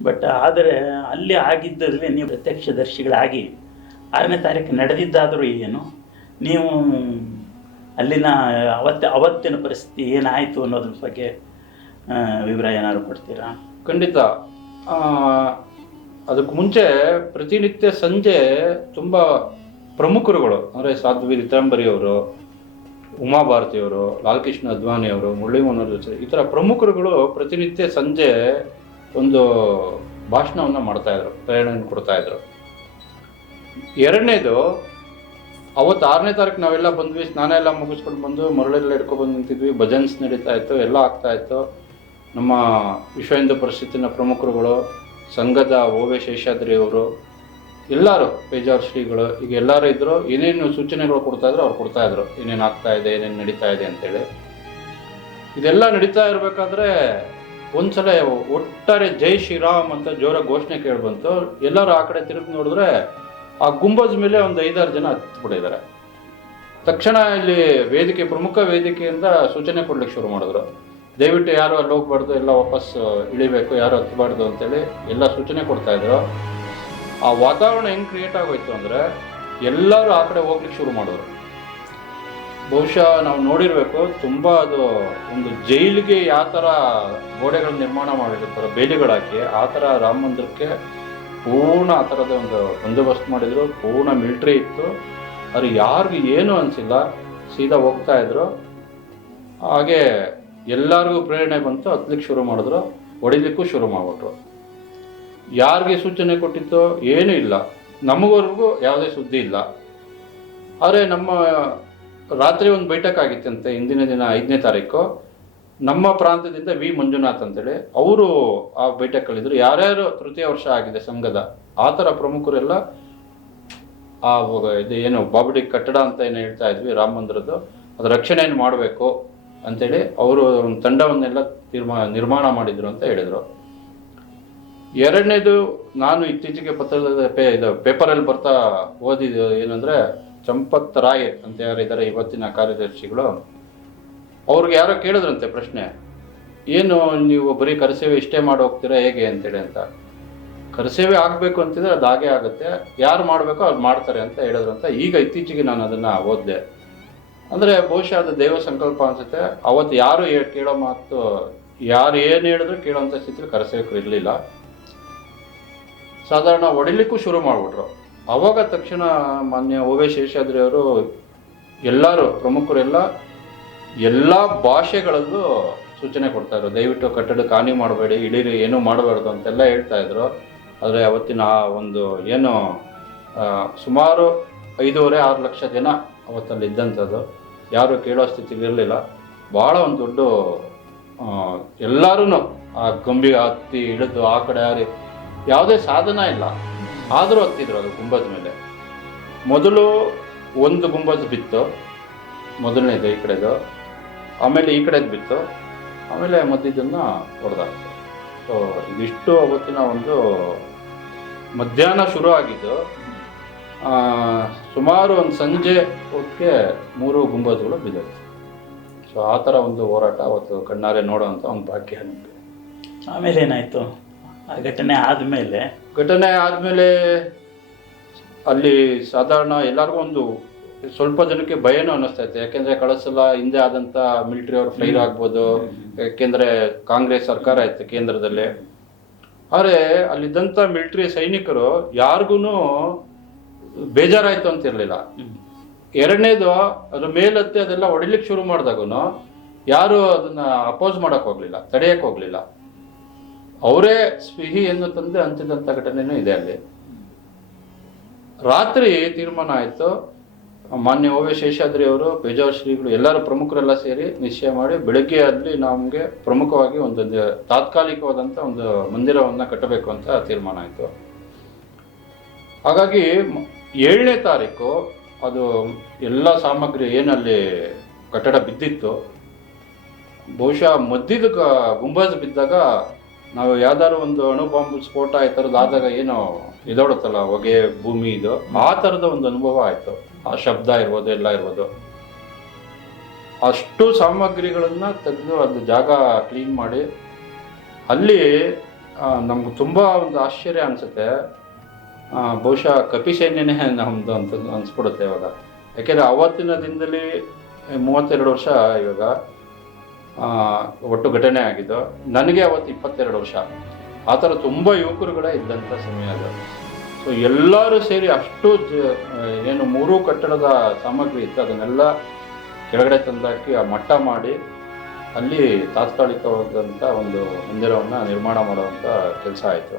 But ಆದರೆ ಅಲ್ಲಿ ಆಗಿದ್ದಲ್ಲಿ ನೀವು ಪ್ರತ್ಯಕ್ಷದರ್ಶಿಗಳಾಗಿ 6ನೇ ತಾರೀಕು ನಡೆದಿದ್ದಾದರೂ ಏನು, ನೀವು ಅಲ್ಲಿನ ಅವತ್ತಿನ ಪರಿಸ್ಥಿತಿ ಏನಾಯಿತು ಅನ್ನೋದ್ರ ಬಗ್ಗೆ ವಿವರ ಏನಾದ್ರು ಕೊಡ್ತೀರಾ? ಖಂಡಿತ. ಅದಕ್ಕೆ ಮುಂಚೆ ಪ್ರತಿನಿತ್ಯ ಸಂಜೆ ತುಂಬ ಪ್ರಮುಖರುಗಳು ಅಂದರೆ ಸಾಧ್ವಿ ರಿತಾಂಬರಿಯವರು, ಉಮಾಭಾರತಿಯವರು, ಲಾಲ್ ಕೃಷ್ಣ ಅದ್ವಾನಿಯವರು, ಮುರಳಿ ಮನೋಹರ್ ಜೋಶಿ, ಈ ಥರ ಪ್ರಮುಖರುಗಳು ಪ್ರತಿನಿತ್ಯ ಸಂಜೆ ಒಂದು ಭಾಷಣವನ್ನು ಮಾಡ್ತಾಯಿದ್ರು, ಪ್ರೇರಣೆಯನ್ನು ಕೊಡ್ತಾಯಿದ್ರು. ಎರಡನೇದು, ಅವತ್ತು 6ನೇ ತಾರೀಕು ನಾವೆಲ್ಲ ಬಂದ್ವಿ, ಸ್ನಾನ ಎಲ್ಲ ಮುಗಿಸ್ಕೊಂಡು ಬಂದು ಮರಳೆಲ್ಲ ಹಿಡ್ಕೊಬಂದು ನಿಂತಿದ್ವಿ, ಭಜನ್ಸ್ ನಡೀತಾ ಇತ್ತು, ಎಲ್ಲ ಆಗ್ತಾಯಿತ್ತು. ನಮ್ಮ ವಿಶ್ವ ಹಿಂದೂ ಪರಿಷತ್ತಿನ ಪ್ರಮುಖರುಗಳು, ಸಂಘದ ಓ.ವೆ. ಶೇಷಾದ್ರಿಯವರು, ಎಲ್ಲರೂ ಪೇಜಾವರ್ ಶ್ರೀಗಳು, ಈಗ ಎಲ್ಲರೂ ಇದ್ದರು. ಏನೇನು ಸೂಚನೆಗಳು ಕೊಡ್ತಾಯಿದ್ರು ಅವ್ರು ಕೊಡ್ತಾಯಿದ್ರು, ಏನೇನು ಆಗ್ತಾಯಿದೆ, ಏನೇನು ನಡೀತಾ ಇದೆ ಅಂತೇಳಿ. ಇದೆಲ್ಲ ನಡೀತಾ ಇರಬೇಕಾದ್ರೆ ಒಂದ್ಸಲ ಒಟ್ಟಾರೆ ಜೈ ಶ್ರೀರಾಮ್ ಅಂತ ಜೋರ ಘೋಷಣೆ ಕೇಳಿಬಂತು. ಎಲ್ಲರೂ ಆ ಕಡೆ ತಿರುಗಿ ನೋಡಿದ್ರೆ ಆ ಗುಂಬಜ್ ಮೇಲೆ ಒಂದು 5-6 ಜನ ಹತ್ಬಿಟ್ಟಿದ್ದಾರೆ. ತಕ್ಷಣ ಇಲ್ಲಿ ವೇದಿಕೆ, ಪ್ರಮುಖ ವೇದಿಕೆಯಿಂದ ಸೂಚನೆ ಕೊಡ್ಲಿಕ್ಕೆ ಶುರು ಮಾಡಿದ್ರು. ದಯವಿಟ್ಟು ಯಾರು ಅಲ್ಲಿ ಹೋಗ್ಬಾರ್ದು, ಎಲ್ಲ ವಾಪಸ್ ಇಳಿಬೇಕು, ಯಾರು ಹತ್ತಬಾರ್ದು ಅಂತೇಳಿ ಎಲ್ಲ ಸೂಚನೆ ಕೊಡ್ತಾಯಿದ್ರು. ಆ ವಾತಾವರಣ ಹೆಂಗೆ ಕ್ರಿಯೇಟ್ ಆಗೋಯ್ತು ಅಂದರೆ ಎಲ್ಲರೂ ಆ ಕಡೆ ಹೋಗ್ಲಿಕ್ಕೆ ಶುರು ಮಾಡಿದ್ರು. ಬಹುಶಃ ನಾವು ನೋಡಿರಬೇಕು, ತುಂಬ ಅದು ಒಂದು ಜೈಲಿಗೆ ಯಾವ ಥರ ಗೋಡೆಗಳು ನಿರ್ಮಾಣ ಮಾಡಿರ್ತಾರೆ ಬೇಲಿಗಳಾಕಿ, ಆ ಥರ ರಾಮ ಮಂದಿರಕ್ಕೆ ಪೂರ್ಣ ಆ ಥರದ ಒಂದು ಬಂದೋಬಸ್ತ್ ಮಾಡಿದರು. ಪೂರ್ಣ ಮಿಲ್ಟ್ರಿ ಇತ್ತು. ಅದು ಯಾರಿಗೂ ಏನೂ ಅನಿಸಿಲ್ಲ, ಸೀದಾ ಹೋಗ್ತಾ ಇದ್ರು. ಹಾಗೆ ಎಲ್ಲರಿಗೂ ಪ್ರೇರಣೆ ಬಂತು, ಹತ್ಲಿಕ್ಕೆ ಶುರು ಮಾಡಿದ್ರು, ಹೊಡಿಲಿಕ್ಕೂ ಶುರು ಮಾಡಿಬಿಟ್ರು. ಯಾರಿಗೆ ಸೂಚನೆ ಕೊಟ್ಟಿತ್ತೋ ಏನೂ ಇಲ್ಲ, ನಮಗವರೆಗೂ ಯಾವುದೇ ಸುದ್ದಿ ಇಲ್ಲ. ಆದರೆ ನಮ್ಮ ರಾತ್ರಿ ಒಂದು ಬೈಠಕ್ ಆಗಿತ್ತಂತೆ ಹಿಂದಿನ ದಿನ 5ನೇ ತಾರೀಕು. ನಮ್ಮ ಪ್ರಾಂತ್ಯದಿಂದ ವಿ ಮಂಜುನಾಥ್ ಅಂತೇಳಿ ಅವರು ಆ ಬೈಠಕ್ಕಲ್ಲಿದ್ದರು. ಯಾರ್ಯಾರು ತೃತೀಯ ವರ್ಷ ಆಗಿದೆ ಸಂಘದ ಆ ಥರ ಪ್ರಮುಖರೆಲ್ಲ ಆ ಇದು ಏನು ಬಾಬಡಿ ಕಟ್ಟಡ ಅಂತ ಏನು ಹೇಳ್ತಾ ಇದ್ವಿ ರಾಮ ಮಂದಿರದ್ದು, ಅದು ರಕ್ಷಣೆಯನ್ನು ಮಾಡಬೇಕು ಅಂತೇಳಿ ಅವರು ಒಂದು ತಂಡವನ್ನೆಲ್ಲ ನಿರ್ಮಾಣ ಮಾಡಿದ್ರು ಅಂತ ಹೇಳಿದರು. ಎರಡನೇದು, ನಾನು ಇತ್ತೀಚೆಗೆ ಇದು ಪೇಪರಲ್ಲಿ ಬರ್ತಾ ಓದಿದ್ದು ಏನಂದರೆ, ಚಂಪತ್ ರಾಯ್ ಅಂತ ಯಾರಿದ್ದಾರೆ ಇವತ್ತಿನ ಕಾರ್ಯದರ್ಶಿಗಳು, ಅವ್ರಿಗೆ ಯಾರೋ ಕೇಳಿದ್ರಂತೆ ಪ್ರಶ್ನೆ, ಏನು ನೀವು ಬರೀ ಕರಸೇವೆ ಇಷ್ಟೇ ಮಾಡಿ ಹೋಗ್ತೀರಾ ಹೇಗೆ ಅಂತೇಳಿ ಅಂತ. ಕರಸೇವೆ ಆಗಬೇಕು ಅಂತಿದ್ರೆ ಅದು ಹಾಗೆ ಆಗುತ್ತೆ, ಯಾರು ಮಾಡಬೇಕೋ ಅವ್ರು ಮಾಡ್ತಾರೆ ಅಂತ ಹೇಳಿದ್ರಂತ. ಈಗ ಇತ್ತೀಚೆಗೆ ನಾನು ಅದನ್ನು ಓದಿದೆ. ಅಂದರೆ ಬಹುಶಃ ಅದು ದೈವ ಸಂಕಲ್ಪ ಅನಿಸುತ್ತೆ. ಅವತ್ತು ಯಾರು ಕೇಳೋ ಮಾತು, ಯಾರು ಏನು ಹೇಳಿದ್ರು ಕೇಳೋಂಥ ಸ್ಥಿತಿಲಿ ಕರಸೇವಕರು ಇರಲಿಲ್ಲ. ಸಾಧಾರಣ ಹೊಡಿಲಿಕ್ಕೂ ಶುರು ಮಾಡಿಬಿಟ್ರು. ಅವಾಗ ತಕ್ಷಣ ಮಾನ್ಯ ಓ.ವೆ. ಶೇಷಾದ್ರಿ ಅವರು ಎಲ್ಲರೂ ಪ್ರಮುಖರೆಲ್ಲ ಎಲ್ಲ ಭಾಷೆಗಳಲ್ಲೂ ಸೂಚನೆ ಕೊಡ್ತಾಯಿದ್ರು, ದಯವಿಟ್ಟು ಕಟ್ಟಡಕ್ಕೆ ಹಾನಿ ಮಾಡಬೇಡಿ, ಇಡೀರಿ, ಏನೂ ಮಾಡಬಾರ್ದು ಅಂತೆಲ್ಲ ಹೇಳ್ತಾಯಿದ್ರು. ಆದರೆ ಅವತ್ತಿನ ಒಂದು ಏನು ಸುಮಾರು 5.5-6 ಲಕ್ಷ ಜನ ಅವತ್ತಲ್ಲಿ ಇದ್ದಂಥದ್ದು, ಯಾರು ಕೇಳೋ ಸ್ಥಿತಿಲಿ ಇರಲಿಲ್ಲ. ಭಾಳ ಒಂದು ದೊಡ್ಡ ಎಲ್ಲರೂ ಆ ಗಂಬಿಗೆ ಹತ್ತಿ ಇಳಿದು ಆ ಕಡೆ ಯಾವುದೇ ಸಾಧನ ಇಲ್ಲ, ಆದರೂ ಹತ್ತಿದ್ರು ಅದು ಗುಂಬಜ್ ಮೇಲೆ. ಮೊದಲು ಒಂದು ಗುಂಬಜ್ ಬಿತ್ತು, ಮೊದಲನೇದು ಈ ಕಡೆದು, ಆಮೇಲೆ ಈ ಕಡೆದು ಬಿತ್ತು, ಆಮೇಲೆ ಮಧ್ಯದನ್ನು ಹೊಡೆದಾಕ್ತು. ಸೊ ಇದಿಷ್ಟು ಅವತ್ತಿನ ಒಂದು ಮಧ್ಯಾಹ್ನ ಶುರು ಆಗಿದ್ದು, ಸುಮಾರು ಒಂದು ಸಂಜೆ ಹೊತ್ತಿಗೆ 3 ಗುಂಬಜ್ಗಳು ಬಿದ್ದೋಯ್ತು. ಸೊ ಆ ಥರ ಒಂದು ಹೋರಾಟ ಅವತ್ತು ಕಣ್ಣಾರೆ ನೋಡೋವಂಥ ಒಂದು ಭಾಗ್ಯ ನಮಗೆ. ಆಮೇಲೆ ಏನಾಯಿತು? ಆ ಘಟನೆ ಆದಮೇಲೆ ಅಲ್ಲಿ ಸಾಧಾರಣ ಎಲ್ಲರಿಗೂ ಒಂದು ಸ್ವಲ್ಪ ಜನಕ್ಕೆ ಭಯನೂ ಅನ್ನಿಸ್ತೈತೆ. ಯಾಕೆಂದರೆ ಕಳೆದ ಸಲ ಹಿಂದೆ ಆದಂಥ ಮಿಲಿಟ್ರಿ ಅವ್ರು ಫೈರ್ ಆಗ್ಬೋದು, ಯಾಕೆಂದರೆ ಕಾಂಗ್ರೆಸ್ ಸರ್ಕಾರ ಇತ್ತು ಕೇಂದ್ರದಲ್ಲಿ. ಆದರೆ ಅಲ್ಲಿದ್ದಂಥ ಮಿಲಿಟ್ರಿ ಸೈನಿಕರು ಯಾರಿಗೂ ಬೇಜಾರಾಯಿತು ಅಂತಿರಲಿಲ್ಲ. ಎರಡನೇದು, ಅದ್ರ ಮೇಲತ್ತೆ ಅದೆಲ್ಲ ಹೊಡಿಲಿಕ್ಕೆ ಶುರು ಮಾಡಿದಾಗೂ ಯಾರು ಅದನ್ನು ಅಪೋಸ್ ಮಾಡೋಕ್ಕೆ ಹೋಗಲಿಲ್ಲ, ತಡೆಯೋಕ್ಕೆ ಹೋಗಲಿಲ್ಲ. ಅವರೇ ಸಿಹಿಯನ್ನು ತಂದು ಹಂಚಿದಂಥ ಘಟನೆಯೂ ಇದೆ ಅಲ್ಲಿ. ರಾತ್ರಿ ತೀರ್ಮಾನ ಆಯಿತು, ಮಾನ್ಯ ಓ.ವೆ. ಶೇಷಾದ್ರಿ ಅವರು, ಪೇಜಾವರ್ ಶ್ರೀಗಳು, ಎಲ್ಲರ ಪ್ರಮುಖರೆಲ್ಲ ಸೇರಿ ನಿಶ್ಚಯ ಮಾಡಿ ಬೆಳಗ್ಗೆ ಅಲ್ಲಿ ನಮಗೆ ಪ್ರಮುಖವಾಗಿ ಒಂದು ತಾತ್ಕಾಲಿಕವಾದಂಥ ಒಂದು ಮಂದಿರವನ್ನು ಕಟ್ಟಬೇಕು ಅಂತ ತೀರ್ಮಾನ ಆಯಿತು. ಹಾಗಾಗಿ 7ನೇ ತಾರೀಕು ಅದು ಎಲ್ಲ ಸಾಮಗ್ರಿ ಏನಲ್ಲಿ ಕಟ್ಟಡ ಬಿದ್ದಿತ್ತು, ಬಹುಶಃ ಮಧ್ಯದ ಗುಂಬಜ್ ಬಿದ್ದಾಗ ನಾವು ಯಾವ್ದಾದ್ರು ಒಂದು ಅಣುಬಾಂಬ್ ಸ್ಫೋಟ ಈ ಥರದ್ದು ಆದಾಗ ಏನೋ ಇದೋಡುತ್ತಲ್ಲ ಹೊಗೆ ಭೂಮಿ, ಇದು ಆ ಥರದ ಒಂದು ಅನುಭವ ಆಯಿತು. ಆ ಶಬ್ದ ಇರ್ಬೋದು, ಎಲ್ಲ ಇರ್ಬೋದು. ಅಷ್ಟು ಸಾಮಗ್ರಿಗಳನ್ನು ತೆಗೆದು ಅದು ಜಾಗ ಕ್ಲೀನ್ ಮಾಡಿ ಅಲ್ಲಿ ನಮ್ಗೆ ತುಂಬ ಒಂದು ಆಶ್ಚರ್ಯ ಅನಿಸುತ್ತೆ. ಬಹುಶಃ ಕಪಿಸೈನ್ಯನೇ ನಮ್ಮದು ಅಂತ ಅನಿಸ್ಬಿಡುತ್ತೆ ಇವಾಗ. ಯಾಕೆಂದರೆ ಆವತ್ತಿನ ದಿನದಲ್ಲಿ 32 ವರ್ಷ ಇವಾಗ ಒಟ್ಟು ಘಟನೆ ಆಗಿದ್ದು. ನನಗೆ ಅವತ್ತು 22 ವರ್ಷ. ಆ ಥರ ತುಂಬ ಯುವಕರುಗಳೇ ಇದ್ದಂಥ ಸಮಯ ಅದು. ಸೊ ಎಲ್ಲರೂ ಸೇರಿ ಅಷ್ಟು ಏನು 3 ಕಟ್ಟಡದ ಸಾಮಗ್ರಿ ಇತ್ತು ಅದನ್ನೆಲ್ಲ ಕೆಳಗಡೆ ತಂದಾಕಿ ಆ ಮಟ್ಟ ಮಾಡಿ ಅಲ್ಲಿ ತಾತ್ಕಾಲಿಕವಾದಂಥ ಒಂದು ಮಂದಿರವನ್ನು ನಿರ್ಮಾಣ ಮಾಡುವಂಥ ಕೆಲಸ ಆಯಿತು.